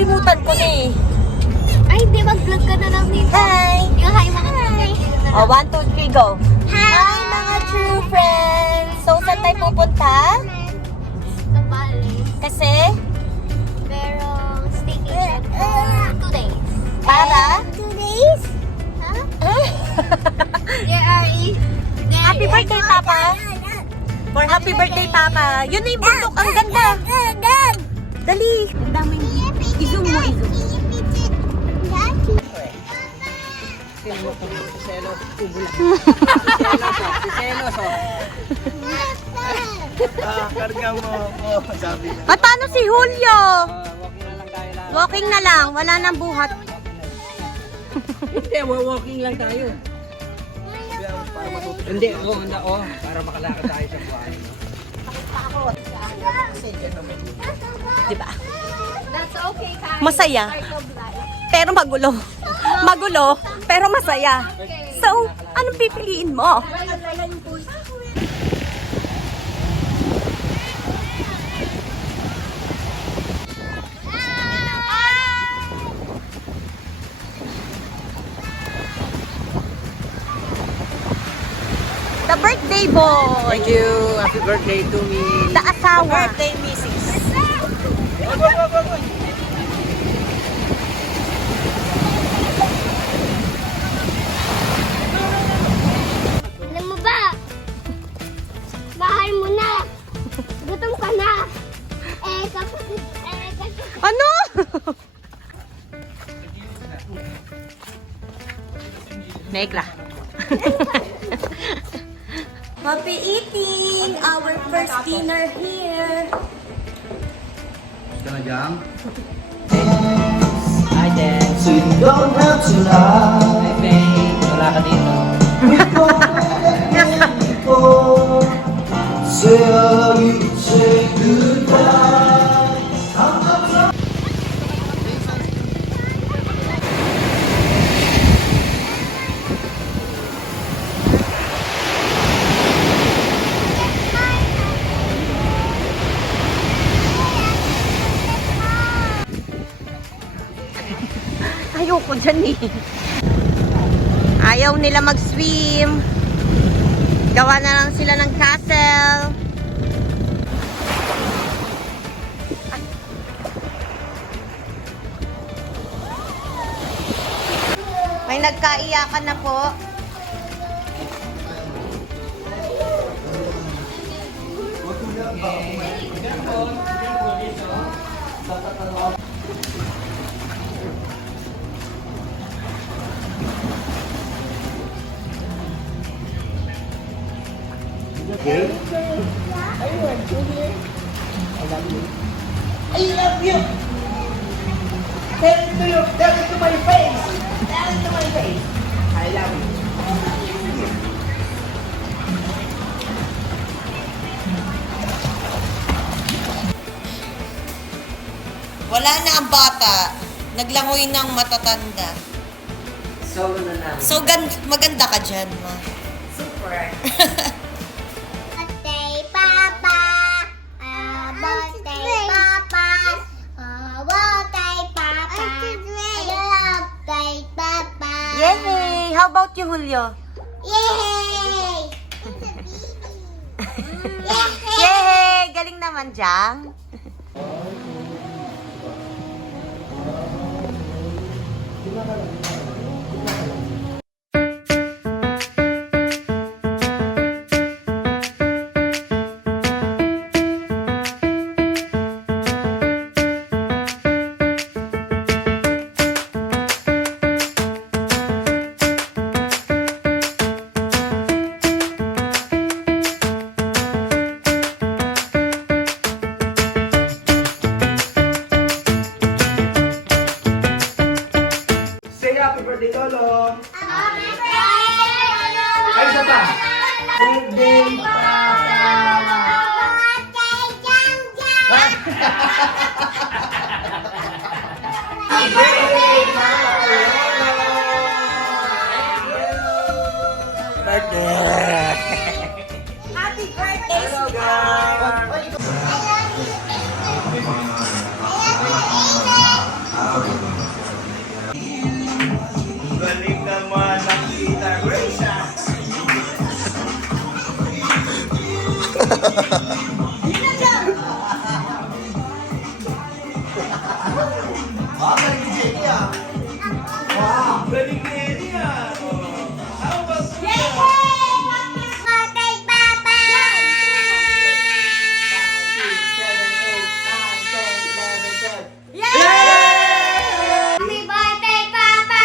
Nakalimutan ko na eh. Ay, hindi. Mag-vlog ka na lang dito. Hi! Yung hi mga friends. Oh, 1, 2, 3, go. Hi, mga true friends! So, saan tayo pupunta? Sa Bali. Kasi, Pero, staycation for 2 days. para? 2 days? Huh? Yeah, Happy birthday, Papa! For happy birthday, Papa! Yun na yung bundok, ang ganda! Dali! Ang daming i-zoom mo, i-zoom. Karga mo. Sabi na. At paano si Julio? Walking na lang tayo. Walking na lang, wala nang buhat. Hindi, walking lang tayo. Hindi, para makalakad tayo sa buhay. Diba? That's okay, Kai. Masaya. Part of life. Pero magulo. Magulo, pero masaya. So, anong pipiliin mo? The birthday boy. Thank you. Happy birthday to me. The asawa. Birthday, Mrs. Alam mo ba? Bahay mo na. Gutom ka na. Kapatid. Ano? Naikla. Happy eating! Our first dinner here. Talagang? Hi, Jen. So you don't have to lie. Hi, Faye. Wala ka dito. Before, say I say goodbye. Ayoko dyan eh. Ayaw nila mag-swim. Gawa na lang sila ng castle. May nagkaiyakan na po. Okay? I love you. Tell it to my face. Tell it to my face. I love you. Wala na ang bata. Naglangoy ng matatanda. Solo na lang. So, maganda ka dyan, ma. Super. Birthday, Papa. Birthday, Papa. Birthday, Papa. Birthday, Papa. Yay! How about you, Julio? Yay! Yay! Galing naman, Jang. Say happy birthday, Lolo. Happy birthday! Ay, isa pa. Birthday, Papa. Birthday, Jang Jang! Happy birthday, Papa. Birthday. Happy birthday, Hello, guys. Ah, galing ni Jenny ah. Wow, galing ni Jenny ah. How about Birthday, Papa!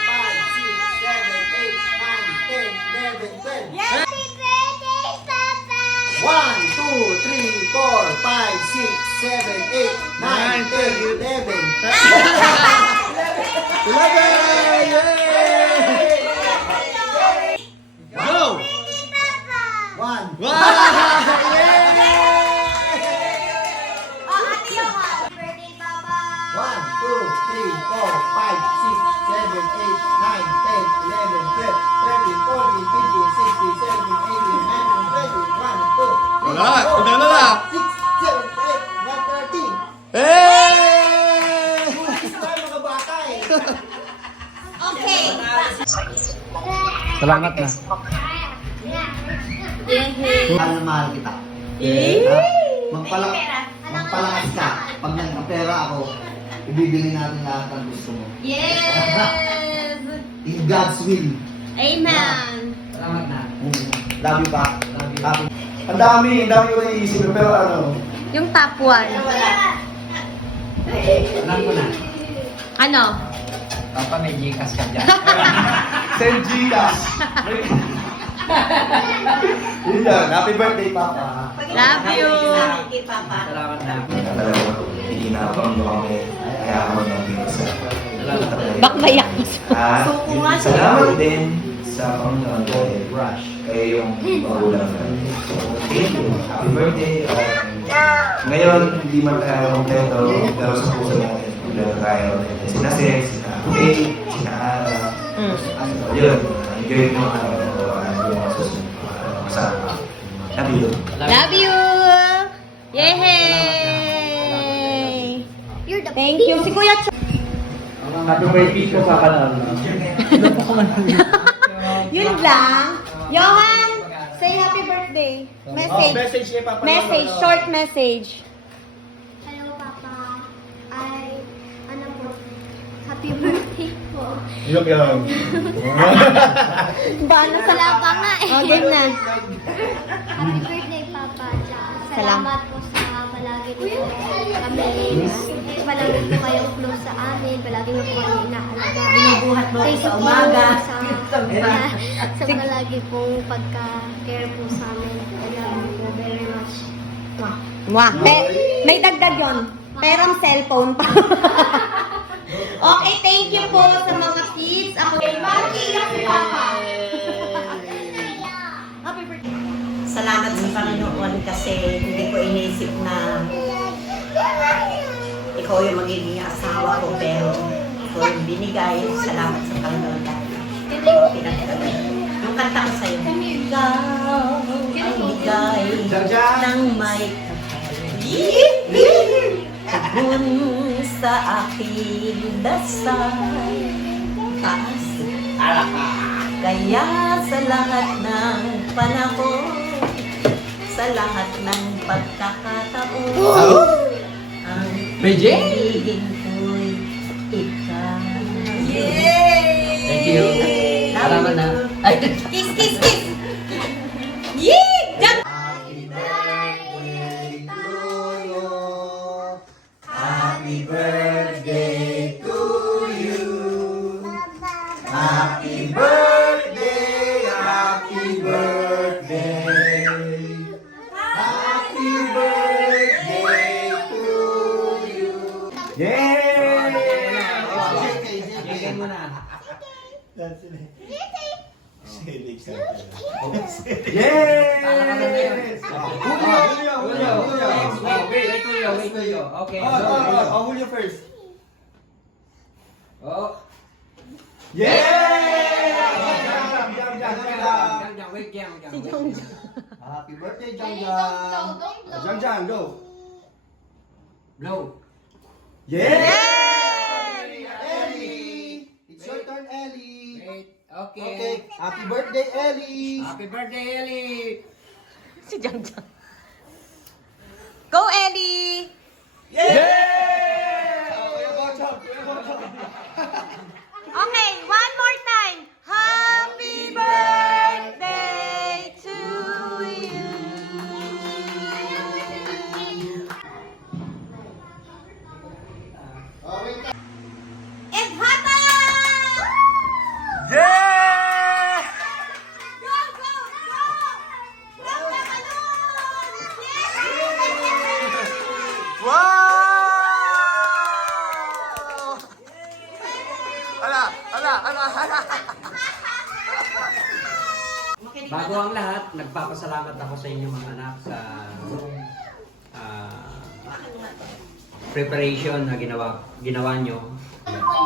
5, 6, 7, 8, 9, 10, 11, 12. Happy birthday, Papa! 1, 2, 3, 4, 5, 6, 7, 8, 9, 10, 11. 11! Go! 1. Birthday, Papa! 1, 2, 3, 4, 5, 6, 7, 8, 9, 10, 11, 12, 13, 14, 15, 16, 17, 18, 19, 20, 1, 2, 3, Wala, 4, wala na. 5, 6, 7, 8, 9, 13. Hey! Isa tayo mga bata eh. Okay. Salamat na. Mahal na mahal kita. Magpalakas ka. Pag nagkapera ako, ibibili natin lahat ng gusto mo. Yes! In God's will. Amen! Salamat na. Love you pa. Love you. Ang dami ko iisip pero ano. Yung top 1. Alam ko na. Ano? Papa, may Gcash ka dyan. Send Gcash. Yun lang. Happy birthday, Papa. Love you! Salamat na. Talaga, hindi na ako ang kami. Kaya ako nag-isa. Bak mayak mo Salamat din sa Panginoon dahil kayo yung magulang namin. So, thank you. Happy birthday. Ngayon, hindi man tayo kompleto, pero sa puso natin, kompleto tayo. Sina Seth, sina Faye, sina Ara. Yun, enjoy mo ang araw na ito. Yung mga susunod. Masarap. Love you. Love you! Yehey! You're the Thank you. Si Kuya Ch- Happy birthday ko sa kanal. Yun lang. Johan, say happy birthday. Message. Message niya, Papa. Message, short message. Hello, Papa. Ano po? Happy birthday po. Yung yan. Bano sa Wala pa nga eh. Oh, game na. Happy birthday, Papa. Salamat po sa palagi po kami. Palagi po kayong close sa amin. Palagi po kami inaalaga. Binubuhat mo sa umaga. Sa palagi pong pagka-care po sa amin. I love you po very much. Mwah. May dagdag yon. Perang cellphone pa. Okay, thank you po sa mga kids. Ako party na si Papa. Happy birthday. Salamat sa Panginoon kasi hindi ko inisip na ikaw yung magiging asawa ko pero ikaw yung binigay. Salamat sa Panginoon dahil pinagkagay. Yung kanta ko sa'yo. Ikaw ang bigay ng may tugon sa aking dasal. Kaya sa lahat ng panahon, sa lahat ng pagkakataon, ang ibigin ko'y ikaw. Thank you. Salamat na. Ay, Kiss, kiss, kiss. Yee! Jump! Happy birthday to you. Happy birthday to you. Happy birthday, happy birthday. Happy birthday to you. Yay! Jigay mo na. Yay! Wait, Julio. Okay. Julio first. Oh. Yay! Wait, Jang. Happy birthday, Jang Jang, go. Blow. Yay! Ellie! It's your turn, Ellie. Wait. Okay. Okay. Happy birthday, Ellie. Happy birthday, Ellie. Si Jang Jang. Go, Ellie! Bago ang lahat, nagpapasalamat ako sa inyo mga anak sa preparation na ginawa nyo.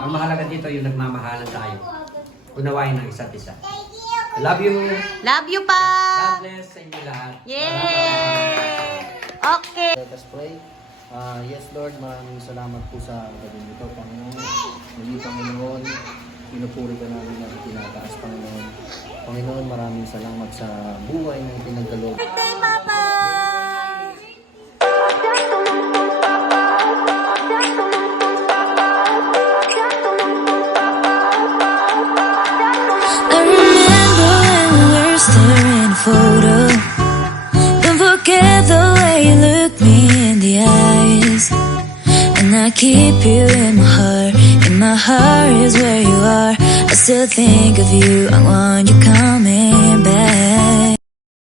Ang mahalaga dito yung nagmamahalan tayo. Unawain ng isa't isa. I love you. Love you pa! God bless sa inyo lahat. Yay! Okay. Let us pray. Yes, Lord, maraming salamat po sa gabing ito, Panginoon. Muli, Panginoon, pinupuri ka namin at tinataas, Panginoon. Panginoon, maraming salamat sa buhay na ipinagkaloob. Birthday, Papa! I remember when we were staring a photo. Don't forget the way you look me in the eyes. And I keep you in my heart. In my heart is where you are. I still think of you. I want you.